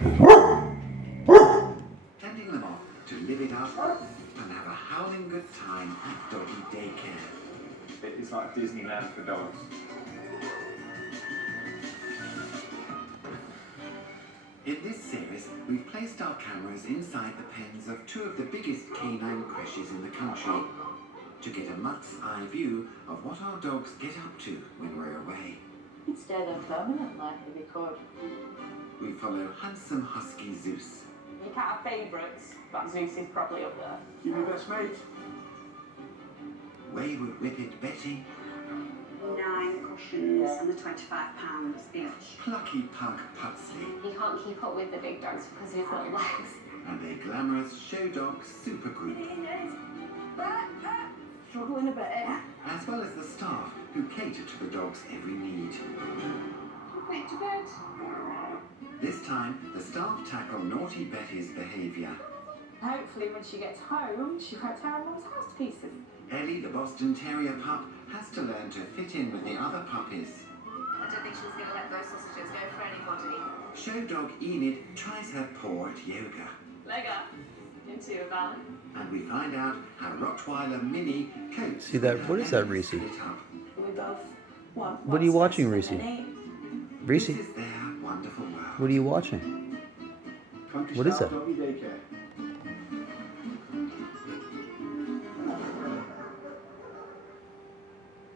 Sending them off to live it up and have a howling good time at doggy daycare. It is like Disneyland for dogs. In this series, we've placed our cameras inside the pens of two of the biggest canine creches in the country to get a mutt's eye view of what our dogs get up to when we're away. You'd stay there permanently if you could. We follow handsome husky Zeus. You can't have favourites, but Zeus is probably up there. You your best mate. Wayward whippet Betty. 9 cushions and the £25 each. Plucky pug Putsley. He can't keep up with the big dogs because of his little legs. And a glamorous show dog supergroup. Struggling a bit. As well as the staff who cater to the dog's every need. Quick to bed. This time, the staff tackle naughty Betty's behaviour. Hopefully when she gets home, she won't tear her mum's house to pieces. Ellie, the Boston Terrier pup, has to learn to fit in with the other puppies. I don't think she's going to let those sausages go for anybody. Show dog Enid tries her paw at yoga. Leg up into a balance. And we find out how Rottweiler Minnie copes. See that? What is that, Reecie? We both want. What are you watching, Reecie? Reecie, This is their wonderful world. what are you watching? What is that? Doggy daycare.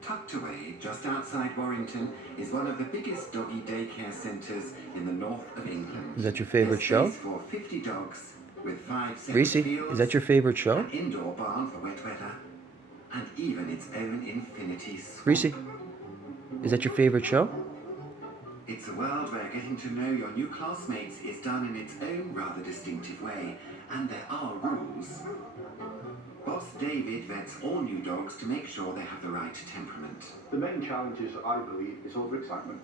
Tucked away just outside Warrington is one of the biggest doggy daycare centres in the north of England. Is that your favorite There's show? space for 50 dogs with 5 separate Reecie, fields, is that your favorite show? an indoor barn for wet weather, and even its own infinity swamp. Reecie, is that your favorite show? It's a world where getting to know your new classmates is done in its own rather distinctive way, and there are rules. Boss David vets all new dogs to make sure they have the right temperament. The main challenge is, I believe, is overexcitement.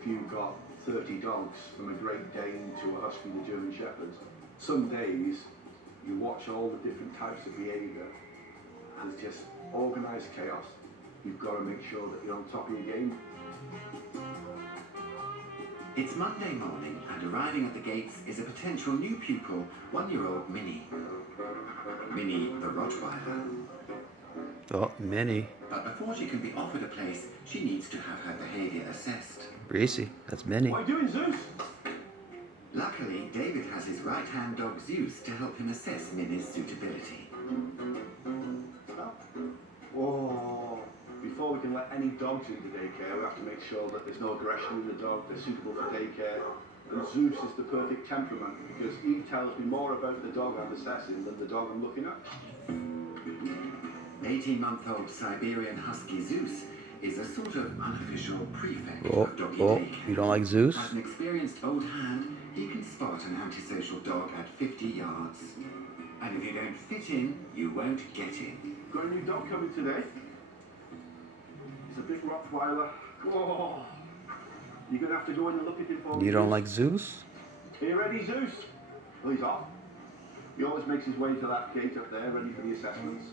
If you've got 30 dogs, from a Great Dane to a Husky to German Shepherds, some days you watch all the different types of behaviour and it's just organised chaos. You've got to make sure that you're on top of your game. It's Monday morning, and arriving at the gates is a potential new pupil, 1-year-old Minnie. Minnie the Rottweiler. Oh, Minnie. But before she can be offered a place, she needs to have her behaviour assessed. Reecie, that's Minnie. What are you doing, Zeus? Luckily, David has his right-hand dog Zeus to help him assess Minnie's suitability. Oh, before we can let any dogs into daycare, we have to make sure that there's no aggression in the dog, they're suitable for daycare. And Zeus is the perfect temperament because he tells me more about the dog I'm assessing than the dog I'm looking at. 18-month-old Siberian Husky Zeus is a sort of unofficial prefect Oh, of doggy oh, daycare. you don't like Zeus? As an experienced old hand, he can spot an antisocial dog at 50 yards. And if you don't fit in, you won't get in. Got a new dog coming today. It's a big Rottweiler. Whoa. You're going to have to go in and look at it for me. You don't like Zeus? Are you ready, Zeus? Well, he's off. He always makes his way to that gate up there, ready for the assessments.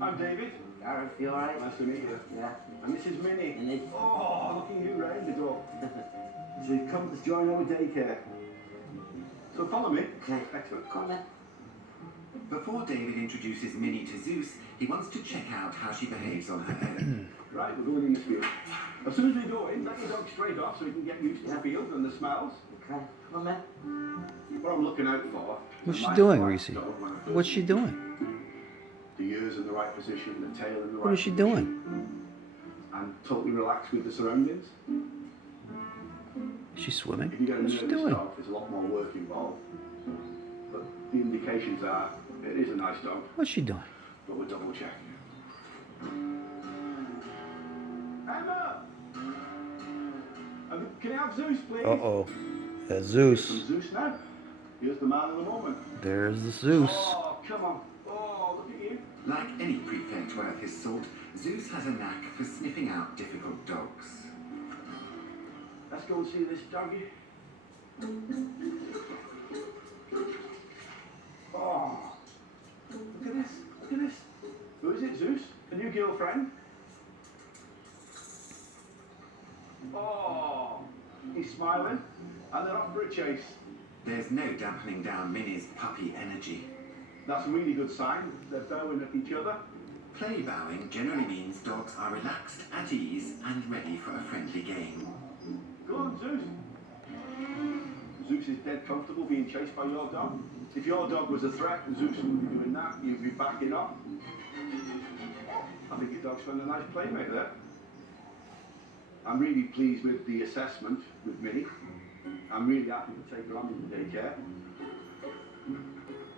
I'm David. Gareth, you alright? Nice to meet you. Yeah. And this is Minnie. Minnie. Oh, look at you, ready to go. So you come to join our daycare. So follow me. Okay. Excellent. Come then. Before David introduces Minnie to Zeus, he wants to check out how she behaves on her own. Right, we're going in this field. As soon as we go in, let your dog straight off so he can get used to the field and the smells. Okay. Come on then. What I'm looking out for... What's is she a doing, nice Reecie? dog when I first What's she doing? The ears in the right position, the tail in the right What is she position, doing? and totally relaxed with the surroundings. Is she swimming? If you get a What's she nervous doing? dog, there's a lot more work involved. But the indications are, it is a nice dog, What's she doing? but we'll double check. Emma! Can I have Zeus, please? Uh-oh. That's Zeus. Some Zeus now. Here's the man of the moment. There's the Zeus. Oh, come on. Oh, look at you. Like any prefect worth his salt, Zeus has a knack for sniffing out difficult dogs. Let's go and see this doggy. Oh, look at this. Look at this. Who is it, Zeus? A new girlfriend? Oh, he's smiling, and they're off for a chase. There's no dampening down Minnie's puppy energy. That's a really good sign. They're bowing at each other. Play bowing generally means dogs are relaxed, at ease, and ready for a friendly game. Go on, Zeus. Zeus is dead comfortable being chased by your dog. If your dog was a threat and Zeus wouldn't be doing that, you'd be backing up. I think your dog's found a nice playmate there. I'm really pleased with the assessment with Minnie. I'm really happy to take her on in the daycare.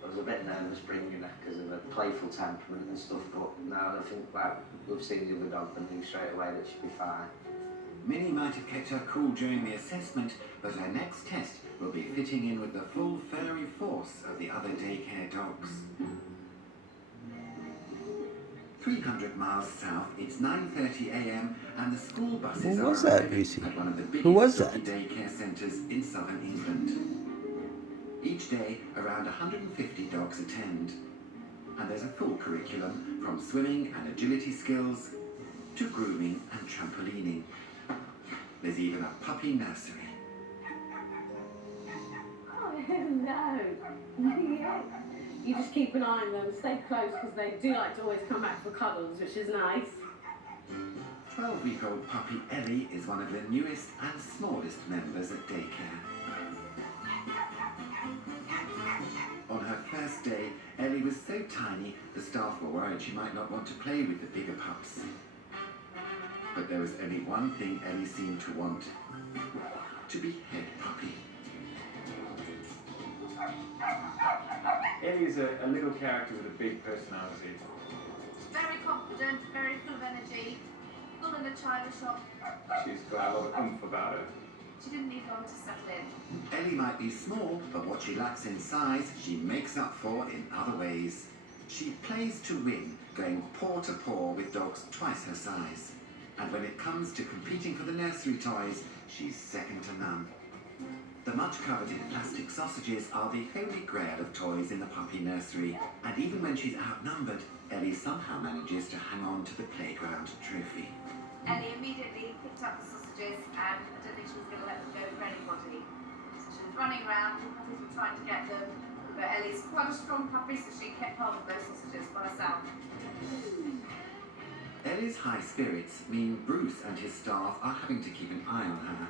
I was a bit nervous bringing her because of her playful temperament and stuff, but now I think like we've seen the other dog and knew straight away that she'd be fine. Minnie might have kept her cool during the assessment, but her next test will be fitting in with the full furry force of the other daycare dogs. 300 miles south, it's 9:30 a.m. and the school buses Who are was that, arriving Reecie? at one of the biggest Who was doggy that? daycare centres in southern England. Each day, around 150 dogs attend, and there's a full curriculum from swimming and agility skills to grooming and trampolining. There's even a puppy nursery. Oh, no. Yeah. You just keep an eye on them, stay close, because they do like to always come back for cuddles, which is nice. 12-week-old puppy Ellie is one of the newest and smallest members at daycare. On her first day, Ellie was so tiny, the staff were worried she might not want to play with the bigger pups. But there was only one thing Ellie seemed to want: to be head puppy. Ellie is a little character with a big personality. She's very confident, very full of energy, full in a china shop. She's got a lot of oomph about her. She didn't need long to settle in. Ellie might be small, but what she lacks in size, she makes up for in other ways. She plays to win, going paw to paw with dogs twice her size. And when it comes to competing for the nursery toys, she's second to none. The much-coveted plastic sausages are the holy grail of toys in the puppy nursery, and even when she's outnumbered, Ellie somehow manages to hang on to the playground trophy. Ellie immediately picked up the sausages and I don't think she was going to let them go for anybody. So she was running around, the puppies were trying to get them, but Ellie's quite a strong puppy, so she kept hold of those sausages by herself. Ellie's high spirits mean Bruce and his staff are having to keep an eye on her.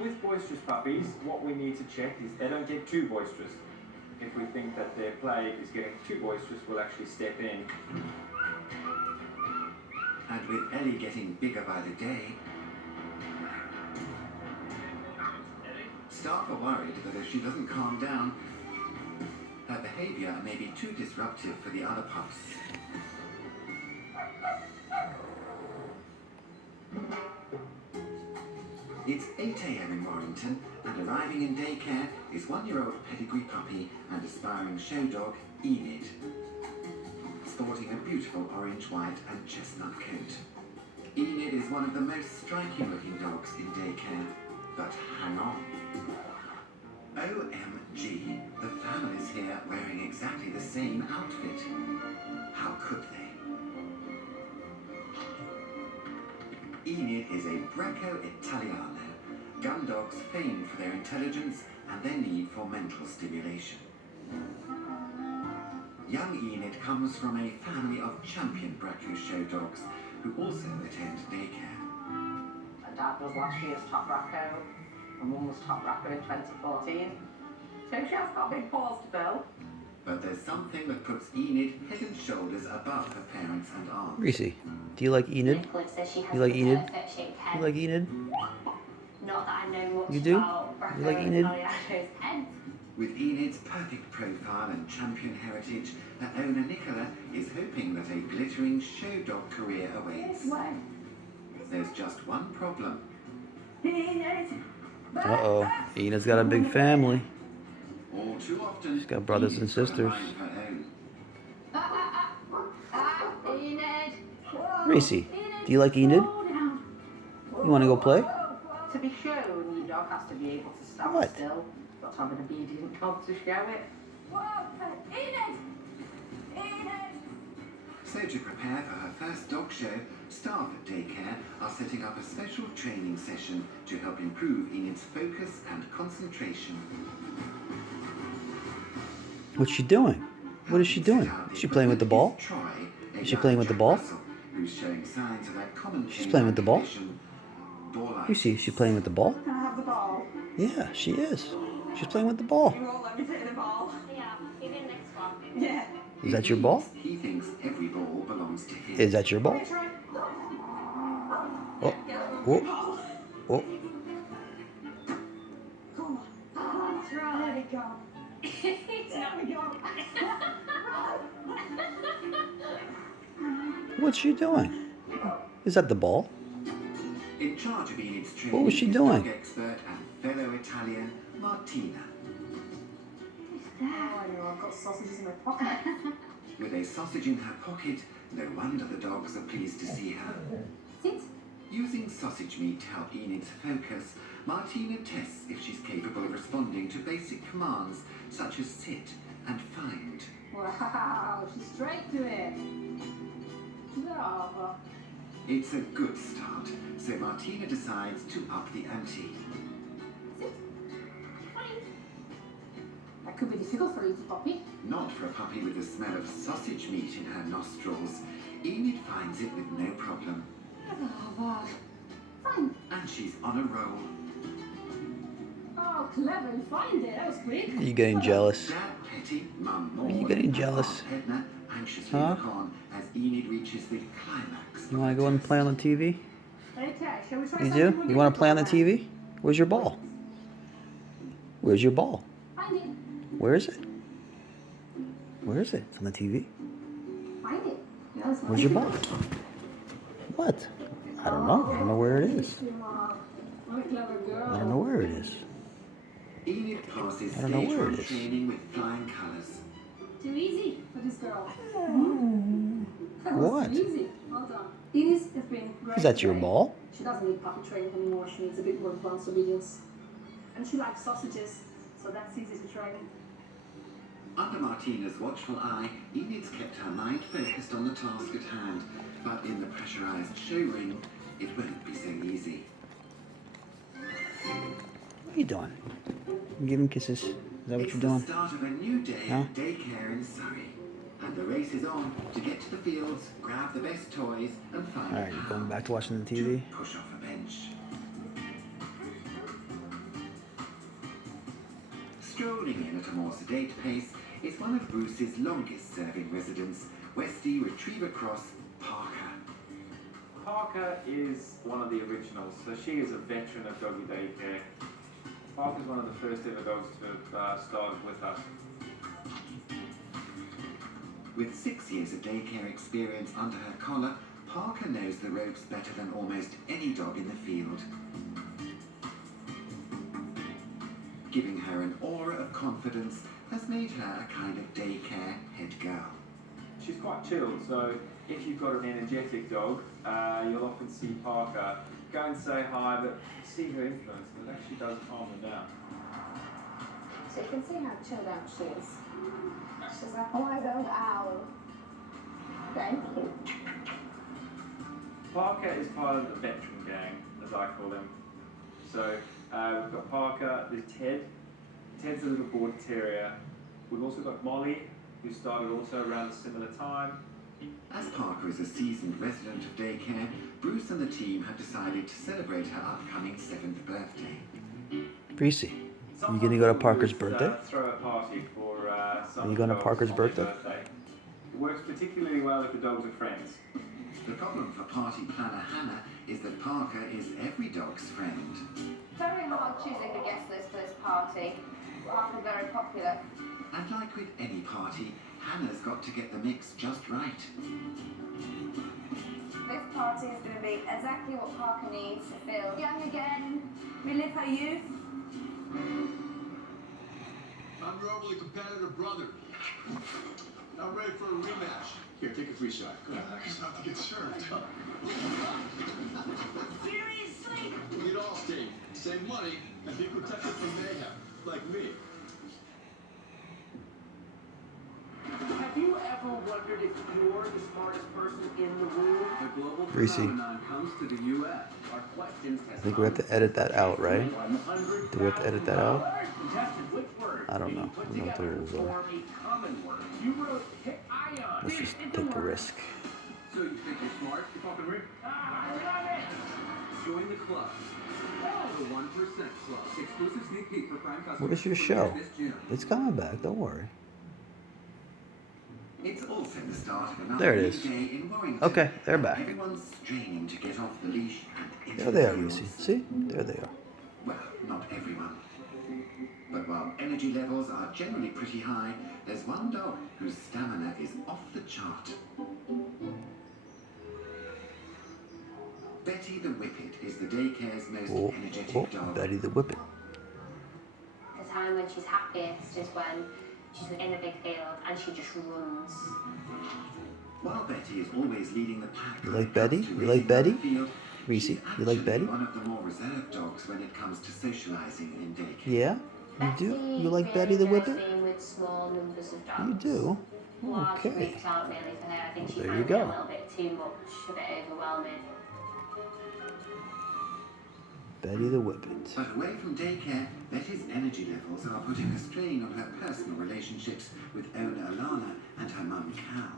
With boisterous puppies, what we need to check is they don't get too boisterous. If we think that their play is getting too boisterous, we'll actually step in. And with Ellie getting bigger by the day, staff are worried that if she doesn't calm down, her behaviour may be too disruptive for the other pups. It's 8 a.m. in Warrington, and arriving in daycare is 1-year-old pedigree puppy and aspiring show dog, Enid, sporting a beautiful orange, white and chestnut coat. Enid is one of the most striking-looking dogs in daycare, but hang on. OMG, the families here wearing exactly the same outfit. How could they? Enid is a Brecco Italiano, gun dogs famed for their intelligence and their need for mental stimulation. Young Enid comes from a family of champion Brecco show dogs who also attend daycare. My dad was last year's top Racco, and Mum was top Racco in 2014. So she has got big paws to fill. But there's something that puts Enid head and shoulders above her parents and aunts. Reecie, do you like Enid? Nicola says she has You like the Enid? perfect shaped head. You like Enid? Not that I know much You do? about Bracco You like and Enid? Italiano's heads. With Enid's perfect profile and champion heritage, her owner Nicola is hoping that a glittering show dog career awaits. There's just one problem. Uh-oh. Enid's got a big family. All too often, She's got brothers and Enid's got a sisters. mind of her own. Enid. Reecie, do you like Enid? You want to go play? To be shown, your dog has to be able to stand What? still. Got to have an obedient dog to show it. Whoa, Enid! Enid! So to prepare for her first dog show, staff at daycare are setting up a special training session to help improve Enid's focus and concentration. What's she doing? What is she doing? Is she playing with the ball? Is she playing with the ball? She's playing with the ball? Reecie, is she playing with the ball? Can I have the ball? Yeah, she is. She's playing with the ball. You won't let me take the ball. Yeah, give me the next one. Yeah. Is that your ball? He thinks every ball belongs to him. Is that your ball? Oh, oh, oh. Come on. That's right. Let it go. Let me go. What's she doing? Is that the ball? In charge of Enid's training, What was she is doing? dog expert and fellow Italian Martina. Oh, I know. I've got sausages in my pocket. With a sausage in her pocket, no wonder the dogs are pleased to see her. Sit. Using sausage meat to help Enid's focus, Martina tests if she's capable of responding to basic commands such as sit and find. Wow, she's straight to it. Brava. It's a good start, so Martina decides to up the ante. Sit. Fine. That could be difficult for you, puppy. Not for a puppy with the smell of sausage meat in her nostrils. Enid finds it with no problem. Brava. Fine. And she's on a roll. Oh, clever. You find it. That was quick. Are you getting jealous? Dad Petty, Mum Are you Maud, getting and jealous? Aunt Edna anxiously Huh? look on as Enid reaches the climax. You want to go and play on the TV? Okay, shall we try You something do? with You want to play on the different? TV? Where's your ball? Where's your ball? Find it. Where is it? Where is it? It's on the TV. Find it. Yeah, that's Where's your ball? What? I don't know. I don't know where it is. What a clever girl. I don't know where it is. Enid passes I don't know stage where one it is. training with flying colours. Too easy for this girl. That What? was easy. Well done. Edith has been great. Is that your today. ball? She doesn't need puppy training anymore. She needs a bit more advanced obedience. And she likes sausages, so that's easy to train. Under Martina's watchful eye, Enid's kept her mind focused on the task at hand. But in the pressurised show ring, it won't be so easy. What are you doing? You giving kisses? Is that what It's you're the doing? start of a new day Huh? at daycare in Surrey. And the race is on to get to the fields, grab the best toys, and find Alright, you how going back to watching the to TV? push off a bench. Strolling in at a more sedate pace is one of Bruce's longest-serving residents, Westie Retriever Cross Parker. Parker is one of the originals, so she is a veteran of doggy daycare. Parker's one of the first ever dogs to have started with us. With 6 years of daycare experience under her collar, Parker knows the ropes better than almost any dog in the field. Giving her an aura of confidence has made her a kind of daycare head girl. She's quite chilled, so if you've got an energetic dog, you'll often see Parker go and say hi, but see her influence, and it actually does calm her down. So you can see how chilled out she is. She's like, oh, I don't owl. Thank you. Parker is part of the veteran gang, as I call them. So we've got Parker, there's Ted. Ted's a little border terrier. We've also got Molly, who started also around a similar time. As Parker is a seasoned resident of daycare, Bruce and the team have decided to celebrate her upcoming 7th birthday. Reecie, you gonna go to Parker's birthday? Throw a party for some Are you going to dogs Parker's on their birthday? It works particularly well if the dogs are friends. The problem for party planner Hannah is that Parker is every dog's friend. Very hard choosing the guest list for this party. Parker's very popular. And like with any party, Hannah's got to get the mix just right. This party is going to be exactly what Parker needs to feel young again, relive her youth. I'm your overly competitive brother. I'm ready for a rematch. Here, take a free shot. Go ahead. He's about to get served. Seriously? We'd all stay, save money, and be protected from mayhem, like me. Have you ever wondered if you're the smartest person in the room? The global Reecie. phenomenon comes to the U.S. Our questions I think we have to edit that out, right? Do we have to edit that out? I don't know. I don't know what the rules are. Let's just take a risk. So you think you're smart? You're fucking rich? I love it! Join the club. The 1% Club. Exclusive sneak peek for Prime customers. Where's your show? It's coming back. Don't worry. It's also the start of another There it is. day in Warrington. Okay, they're back. Everyone's straining to get off the leash and There they are, Reecie. See? There they are. Well, not everyone. But while energy levels are generally pretty high, there's one dog whose stamina is off the chart. Betty the Whippet is the daycare's most energetic dog. Betty the Whippet. The time when she's happiest is when she's in a big field and she just runs. While Betty is always leading the pack. You like Betty? You like Betty? Reecie, you like Betty? One of the more reserved dogs when it comes to socializing in daycare. Yeah? You do? You like Betty the Whippet? With small numbers of dogs. You do? Large Okay. groups aren't really for her. I think she There finds you it go. a little bit too much, a bit overwhelming. Betty the Whippet. But away from daycare, Betty's energy levels are putting a strain on her personal relationships with owner Alana and her mum Cal.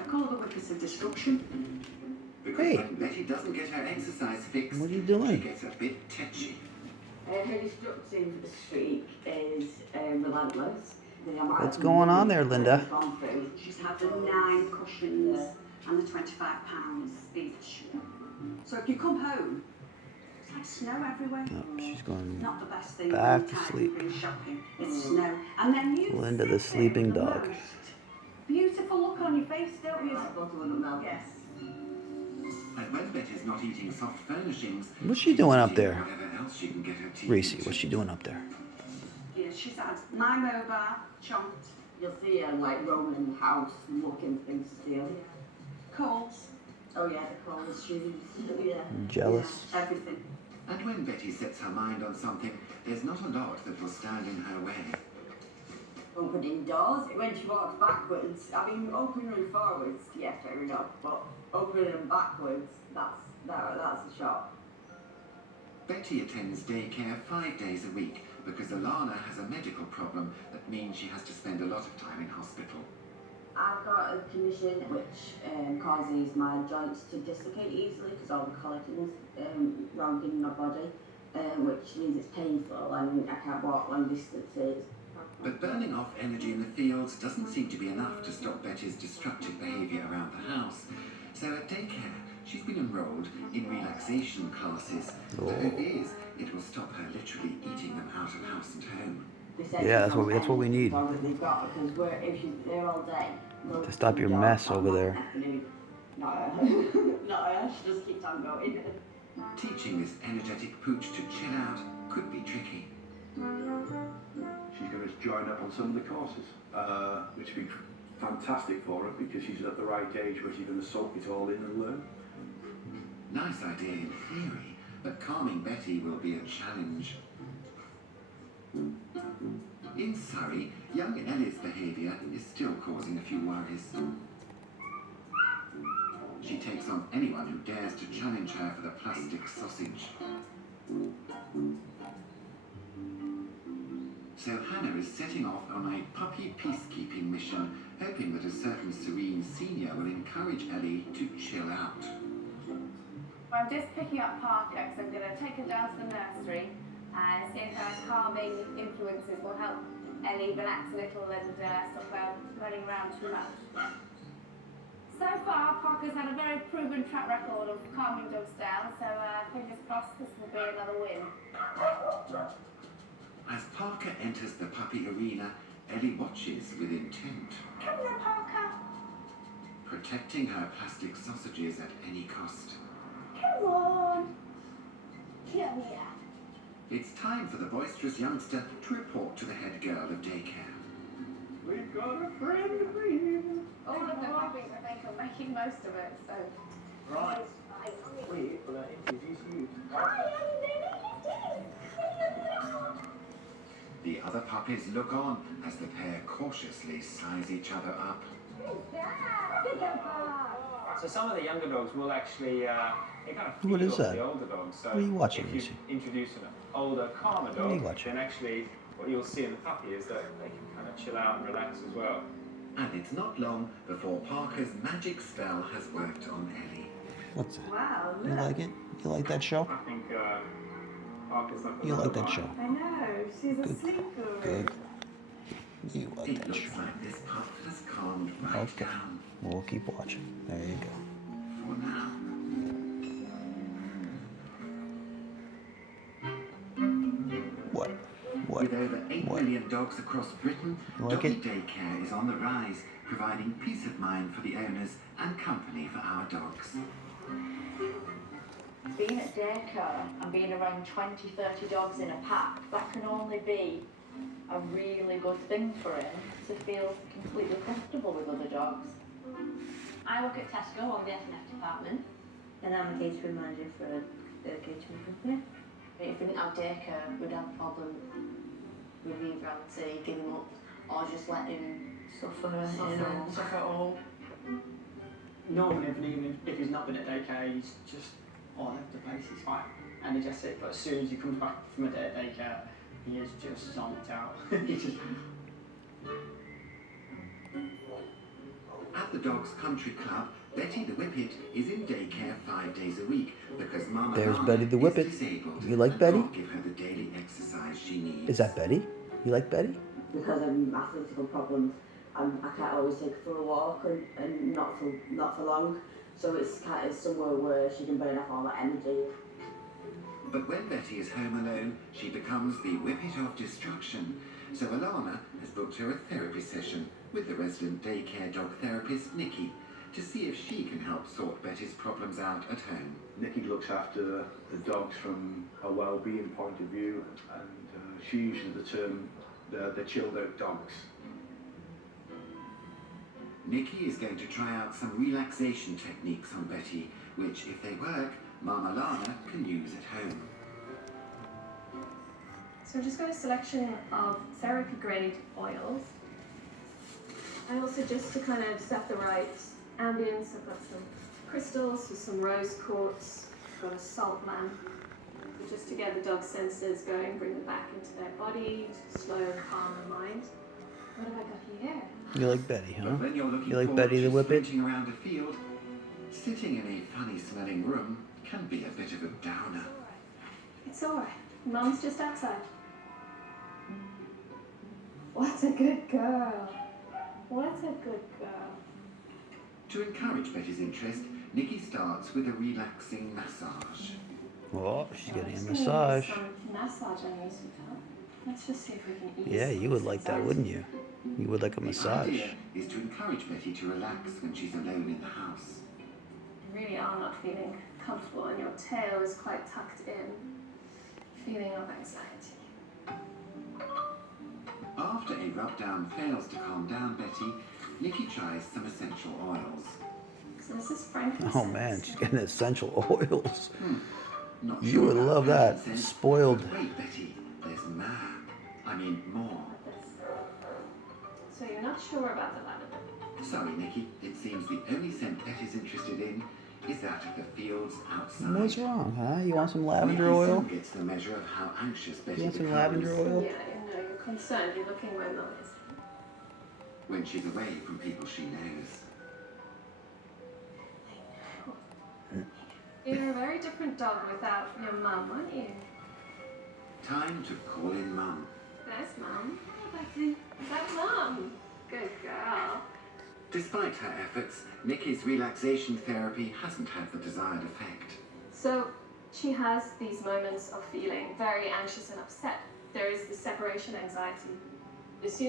I call the Whippets of Destruction. Because Hey. when Betty doesn't get her exercise fix, What are you doing? she gets a bit tetchy. Her destructive streak is relentless. What's going on there, Linda? She's had the 9 cushions and the £25 each. So if you come home, it's like snow everywhere. Oh, she's going Not the best thing back when to you're sleep. tired and shopping. It's snow. And then you Linda the sit there sleeping with the dog. most beautiful look on your face, don't you? Yes. And when Betty's not eating soft furnishings, What's she doing up there? whatever else she can get her teeth Reecie, into. what's she doing up there? Yeah, she's had my mobile, chomped, You'll see her like roaming the house looking for things to steal. Colts, Oh yeah, the clothes, shoes. Yeah. Jealous? everything. And when Betty sets her mind on something, there's not a lot that will stand in her way. Opening doors, when she walks backwards, I mean opening them forwards, yeah, fair enough, but opening them backwards, that's a shock. Betty attends daycare 5 days a week because Alana has a medical problem that means she has to spend a lot of time in hospital. I've got a condition which causes my joints to dislocate easily because all the collagen's wrong in my body, which means it's painful and I can't walk long distances. But burning off energy in the fields doesn't seem to be enough to stop Betty's destructive behaviour around the house. So at daycare, she's been enrolled in relaxation classes. The hope is it will stop her literally eating them out of house and home. Yeah, that's what we need. They've got, because if she's there all day, To stop your mess over there. Not her, she just keeps on going. Teaching this energetic pooch to chill out could be tricky. She's going to join up on some of the courses, which would be fantastic for her because she's at the right age where she's going to soak it all in and learn. Nice idea in theory, but calming Betty will be a challenge. In Surrey, young Ellie's behaviour is still causing a few worries. She takes on anyone who dares to challenge her for the plastic sausage. So Hannah is setting off on a puppy peacekeeping mission, hoping that a certain serene senior will encourage Ellie to chill out. I'm just picking up Parker because I'm going to take her down to the nursery and see if her calming influences will help Ellie relax a little and stop her running around too much. So far, Parker's had a very proven track record of calming dogs down, so fingers crossed this will be another win. As Parker enters the puppy arena, Ellie watches with intent. Come here, Parker. Protecting her plastic sausages at any cost. Come on. Come here. It's time for the boisterous youngster to report to the head girl of daycare. We've got a friend for you. All of the puppies, I think, are making most of it, so... Right. Hi, We're going to introduce you. I'm Lily. The other puppies look on as the pair cautiously size each other up. So some of the younger dogs will actually, they kind of feed What is off that? the older dogs. So What are you watching, if you Reecie? introduce an older, calmer What are you dog, watching? then actually what you'll see in the puppy is that they can kind of chill out and relax as well. And it's not long before Parker's magic spell has worked on Ellie. What's that? Wow, You like it? You like that show? I think Parker's like a You like that lullaby. show? I know, she's Good. a sleeper. Good. You like It that looks show? like this pup has calmed right Okay. down We'll keep watching. There you go. for now. What? What? With over 8 What? million dogs across Britain, You like doggy it? daycare is on the rise, providing peace of mind for the owners and company for our dogs. Being at daycare and being around 20, 30 dogs in a pack, that can only be a really good thing for him to feel completely comfortable with other dogs. I work at Tesco on the F&F department. And I'm a catering manager for a catering company. If we didn't have daycare, we'd have a problem with either having to give him up or just let him suffer at home. Normally, even if he's not been at daycare, he's just all over the place, he's fine, energetic, but as soon as he comes back from a day at daycare, he is just zonked out. He's just... At the Dogs Country Club, Betty the Whippet is in daycare 5 days a week because Mama There's Lana Betty the is Whippet. disabled You like and Betty? can't give her the daily exercise she needs. Is that Betty? You like Betty? Because of my physical problems, I can't always take her for a walk and not for long. So it's somewhere where she can burn off all that energy. But when Betty is home alone, she becomes the Whippet of Destruction. So Alana has booked her a therapy session with the resident daycare dog therapist, Nikki, to see if she can help sort Betty's problems out at home. Nikki looks after the dogs from a well-being point of view, and she uses the term the chilled-out dogs. Nikki is going to try out some relaxation techniques on Betty, which, if they work, Mama Lana can use at home. So I've just got a selection of therapy-grade oils. I also, just to kind of set the right ambience, I've got some crystals with some rose quartz. I've got a salt lamp. So just to get the dog's senses going, bring them back into their body, to slow and calm the mind. What have I got here? You like Betty, huh? But when you're looking You like forward Betty the to Whippet? sprinting around a field, sitting in a funny-smelling room can be a bit of a downer. It's alright. Mum's just outside. What a good girl. What a good girl. To encourage Betty's interest, Nikki starts with a relaxing massage. Oh, she's getting a Just gonna massage. use some massage on you, sweetheart. Let's just see if we can ease Yeah, you would this like that, anxiety. wouldn't you? You would like a The massage. idea is to encourage Betty to relax when she's alone in the house. You really are not feeling comfortable and your tail is quite tucked in. Feeling of anxiety. After a rub-down fails to calm down Betty, Nikki tries some essential oils. So this is frankincense. Oh man, she's getting essential oils. Not You sure would about love that. frankincense, Spoiled. but wait, Betty, there's more. So you're not sure about the lavender? Sorry, Nikki, it seems the only scent Betty's interested in is that of the fields outside. What's wrong, huh? You want some lavender Nikki oil? soon gets the measure of how anxious Betty You want some becomes lavender oil? Yeah, I know. You're concerned. You're looking where Mum is. when she's away from people she knows. You're a very different dog without your mum, aren't you? Time to call in Mum. There's Mum. Oh, Betty. Is that Mum? Good girl. Despite her efforts, Nikki's relaxation therapy hasn't had the desired effect. So she has these moments of feeling very anxious and upset. There is the separation anxiety. As soon